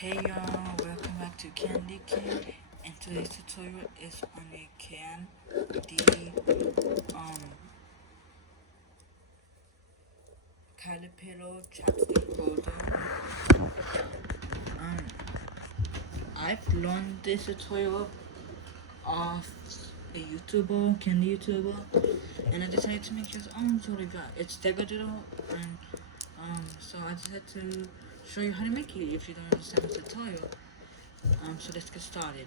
Hey y'all, welcome back to Kandi and today's tutorial is on a Kandi caterpillar chapstick holder. Um I've learned this tutorial off a YouTuber, Kandi YouTuber, and I decided to make this own sort of guy. It's digital and so I decided to show you how to make it if you don't understand the tutorial. So let's get started.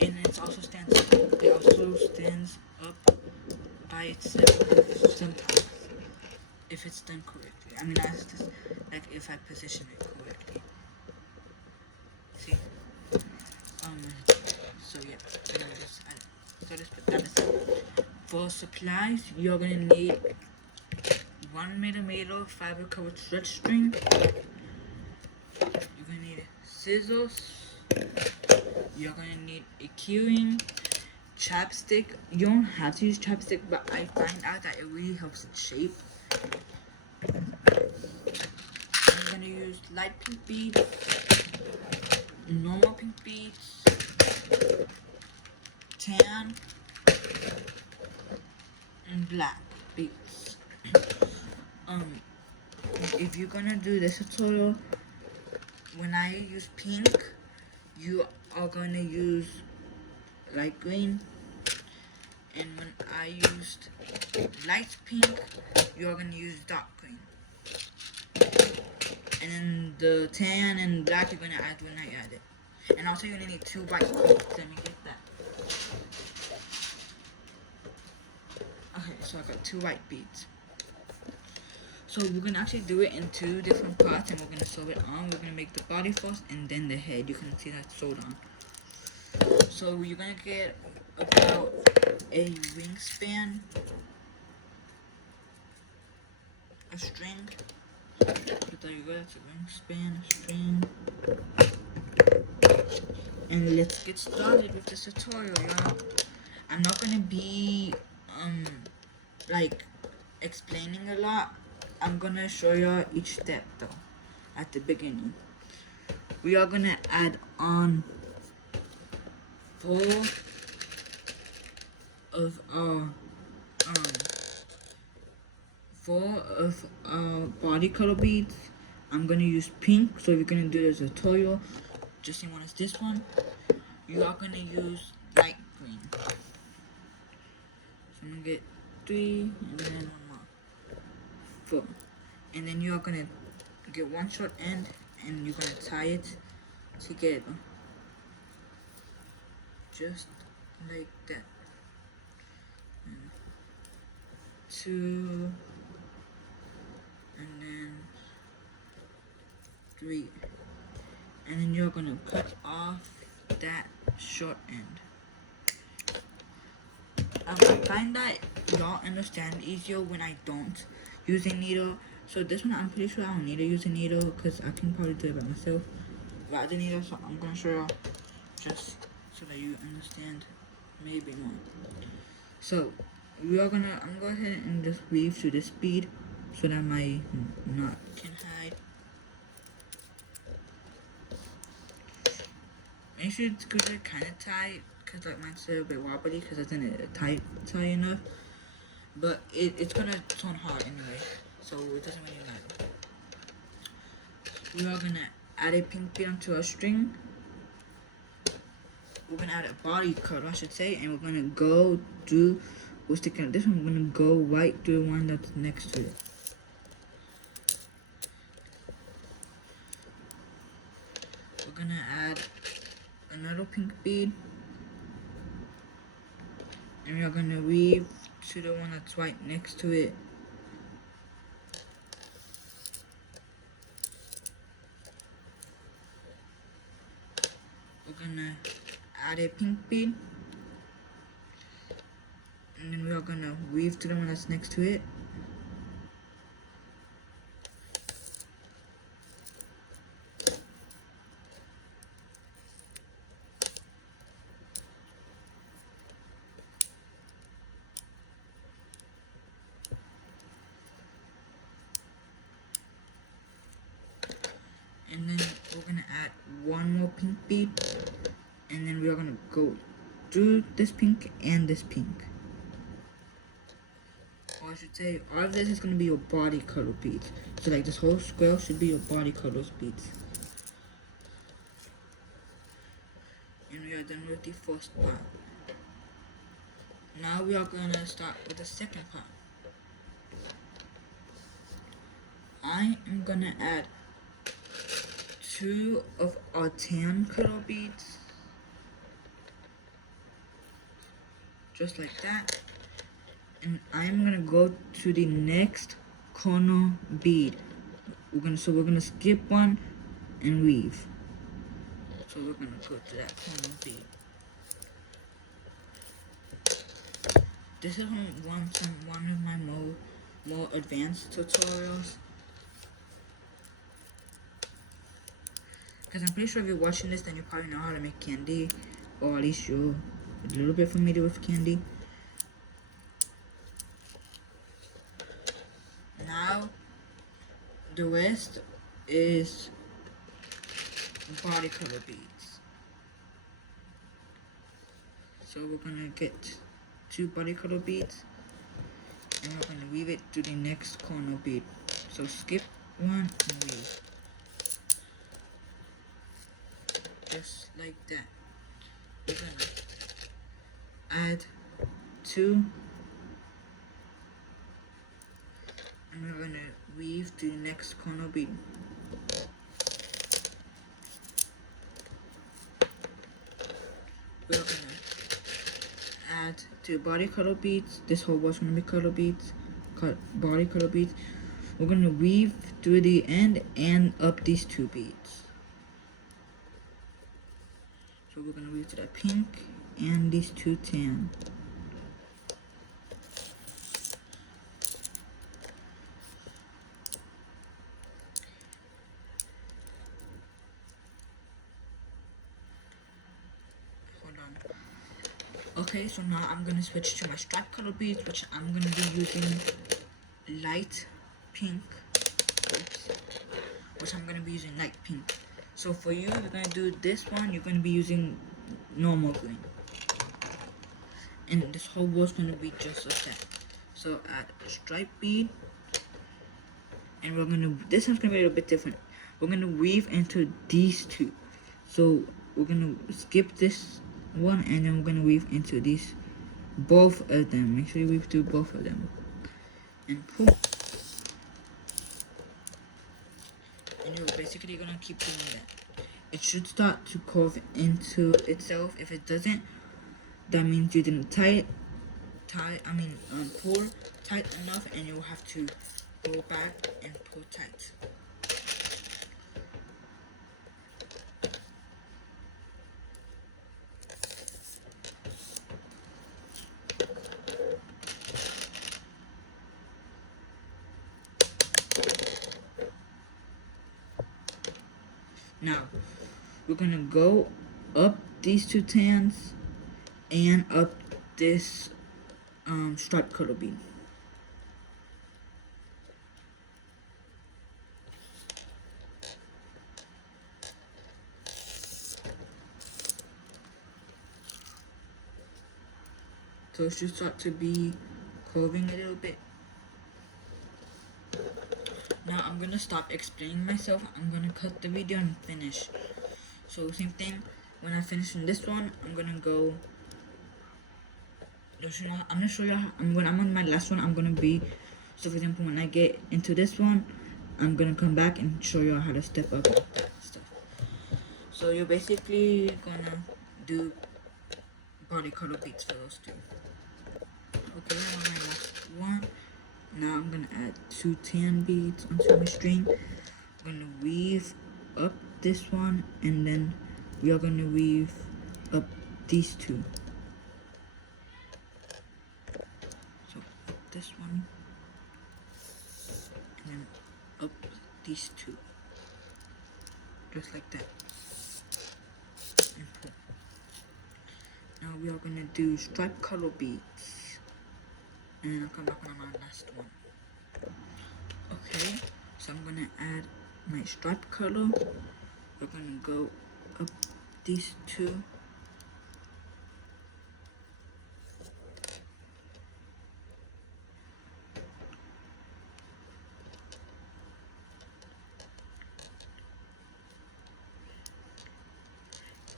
And it also stands up. It also stands up by itself sometimes if it's done correctly. I mean, that's just like if I position it correctly. See? Um. So yeah. So let's put that aside. For supplies, you're gonna need 1mm fiber covered stretch string. You're gonna need scissors. You're gonna need a keyring, chapstick. You don't have to use chapstick, but I find out that it really helps it shape. I'm gonna use light pink beads, normal pink beads, tan, and black beads. If you're gonna do this tutorial, when I use pink, you are gonna use light green, and when I used light pink, you're gonna use dark green. And then the tan and black you're gonna add when I add it. And also you're gonna need 2 white beads. Let me get that. Okay, so I got 2 white beads. So we're gonna actually do it in 2 different parts, and we're gonna sew it on. We're gonna make the body first and then the head. You can see that sewed on. So you're gonna get about a wingspan, a string. So there you go, that's a wingspan, a string. And let's get started with this tutorial, y'all. I'm not gonna be like explaining a lot. I'm gonna show y'all each step though at the beginning. We are gonna add on 4 of our body color beads. I'm gonna use pink, so if you're gonna do this tutorial, just same one as this one, you are gonna use light green. So I'm gonna get 3 and then 1 more. 4. And then you are gonna get 1 short end and you're gonna tie it together. Just like that. And 2 and then 3. And then you're gonna cut off that short end. I find that y'all understand easier when I don't use a needle. So this one, I'm pretty sure I don't need to use a needle because I can probably do it by myself without the needle. So I'm gonna show y'all just so that you understand maybe more. So I'm gonna go ahead and just weave through this bead so that my knot can hide. Make sure it's good, like kind of tight, cause like mine's a bit wobbly, cause it's in it tight enough. But it's gonna turn hard anyway, so it doesn't really matter. We are gonna add a pink bead onto our string. We're gonna add a body cut, I should say, and we're gonna go through. We're sticking at this one. We're gonna go right through the one that's next to it. We're gonna add another pink bead, and we are gonna weave to the one that's right next to it. We're gonna add a pink bead, and then we are gonna weave to the one that's next to it. And then we're gonna add one more pink bead, and then we are gonna go through this pink and this pink. Or I should say, all of this is gonna be your body color beads. So like this whole square should be your body colors beads. And we are done with the first part. Now we are gonna start with the second part. I am gonna add 2 of our tan color beads, just like that, and I'm gonna go to the next corner bead. We're gonna skip one and weave. So we're gonna go to that corner bead. This is one of my more advanced tutorials. Because I'm pretty sure if you're watching this, then you probably know how to make candy. Or at least you're a little bit familiar with candy. Now, the rest is body color beads. So we're going to get 2 body color beads. And we're going to weave it to the next corner bead. So skip one and weave. Just like that. We're gonna add 2, and we're gonna weave to the next corner bead. We're gonna add 2 body color beads. This whole was gonna be color beads, body color beads. We're gonna weave to the end and up these 2 beads. So we're gonna weave to that pink and these 2 tan. Hold on. Okay, so now I'm gonna switch to my stripe color beads, which I'm gonna be using light pink. Which I'm gonna be using light pink. So for you, you're gonna do this one, you're gonna be using normal green. And this whole wall's gonna be just like that. So add a stripe bead. And this one's gonna be a little bit different. We're gonna weave into these 2. So we're gonna skip this one and then we're gonna weave into these, both of them. Make sure you weave through both of them. And pull. And you're basically gonna keep doing that. It should start to curve into itself. If it doesn't, that means you didn't pull tight enough, and you'll have to go back and pull tight. Now, we're gonna go up these 2 tans and up this stripe color bead. So it should start to be curving a little bit. Now I'm gonna stop explaining myself. I'm gonna cut the video and finish. So same thing, when I finish in this one, I'm gonna go. I'm gonna show you how, when I'm on my last one, I'm gonna be. So for example, when I get into this one, I'm gonna come back and show you how to step up and that stuff. So you're basically gonna do body color beads for those 2. Okay, I'm on my last one. Now I'm gonna add 2 tan beads onto my string. I'm gonna weave up this one, and then we are gonna weave up these 2. So up this one, and then up these 2, just like that. And pull. Now we are gonna do stripe color beads, and I'll come back on my last one. Okay, so I'm gonna add my stripe color. We're gonna go up these two.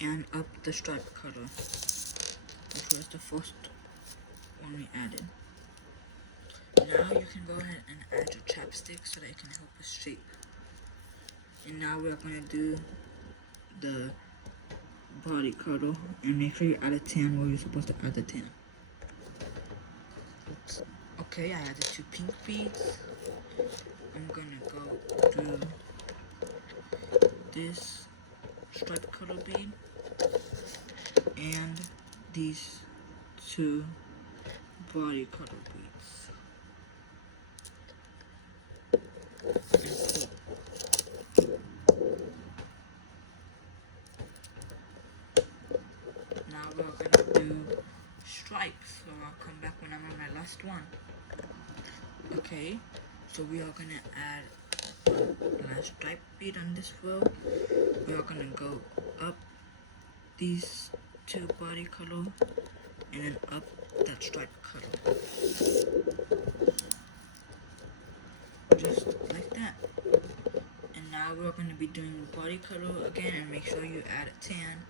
And up the stripe color, which was the first one we added. Now you can go ahead and add your chapstick so that it can help us shape. And now we're going to do the body color, and make sure you add a tan where you're supposed to add the tan. Oops. Okay, I added 2 pink beads. I'm gonna go through this stripe color bead and these 2 body color beads. Now we're gonna do stripes, so I'll come back when I'm on my last one. Okay, so we are gonna add last stripe bead on this row. We are gonna go up these 2 body color and then up that stripe color. Just like that. And now we're gonna be doing body color again, and make sure you add a tan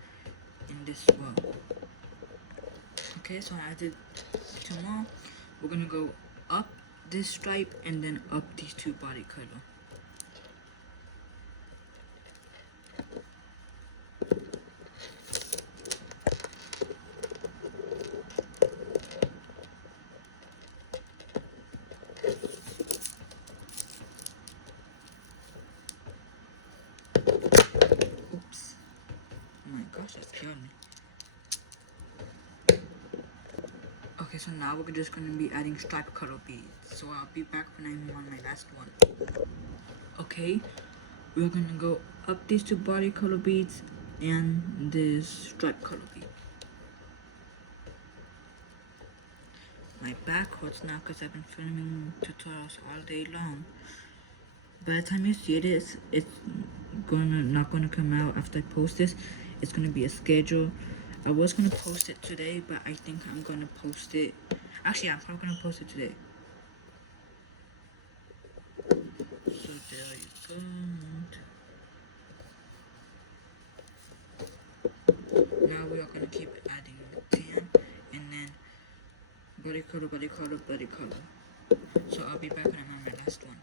in this row. Okay, so I added 2 more. We're gonna go up this stripe and then up these 2 body color. Oops. Oh my gosh, that scared me. Okay, so now we're just going to be adding stripe color beads. So I'll be back when I'm on my last one. Okay, we're going to go up these 2 body color beads and this stripe color bead. My back hurts now because I've been filming tutorials all day long. By the time you see this, it's not gonna come out after I post this. It's gonna be a schedule. I was gonna post it today, but I think I'm gonna post it. Actually, I'm probably gonna post it today. So there you go. Now we are gonna keep adding the tan and then body color, body color, body color. So I'll be back when I'm on my last one.